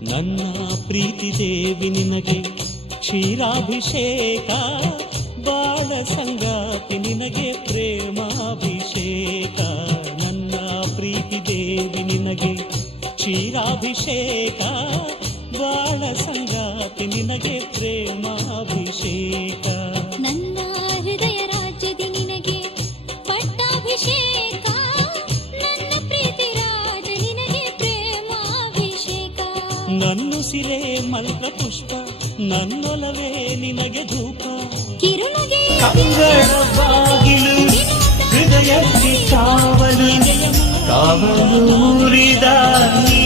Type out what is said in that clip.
ನನ್ನ ಪ್ರೀತಿ ದೇವಿ ನಿನಗೆ ಕ್ಷೀರಾಭಿಷೇಕ, ಬಾಳ ಸಂಗಾತಿ ನಿನಗೆ ಪ್ರೇಮಾಭಿಷೇಕ. ನನ್ನ ಪ್ರೀತಿ ದೇವಿ ನಿನಗೆ ಕ್ಷೀರಾಭಿಷೇಕ, ಬಾಳ ಸಂಗಾತಿ ನಿನಗೆ ಪ್ರೇಮಾಭಿಷೇಕ. ನನ್ನ ಹೃದಯ ರಾಜ್ಯದಿ ನಿನಗೆ ಪಟ್ಟಾಭಿಷೇಕ, ನನ್ನ ಪ್ರೀತಿ ರಾಜ ನಿನಗೆ ಪ್ರೇಮಾಭಿಷೇಕ. ನನ್ನುಸಿರೇ ಮಲ್ಕ ಪುಷ್ಪ, ನನ್ನೊಲವೇ ನಿನಗೆ ಧೂಪ. ಕಿರುನಗೆ ಕಂಗಳ ಬಾಗಿಲು ಹೃದಯಕ್ಕೆ ಕಾವಲು, ಕಾವಲೂರಿದ ನೀ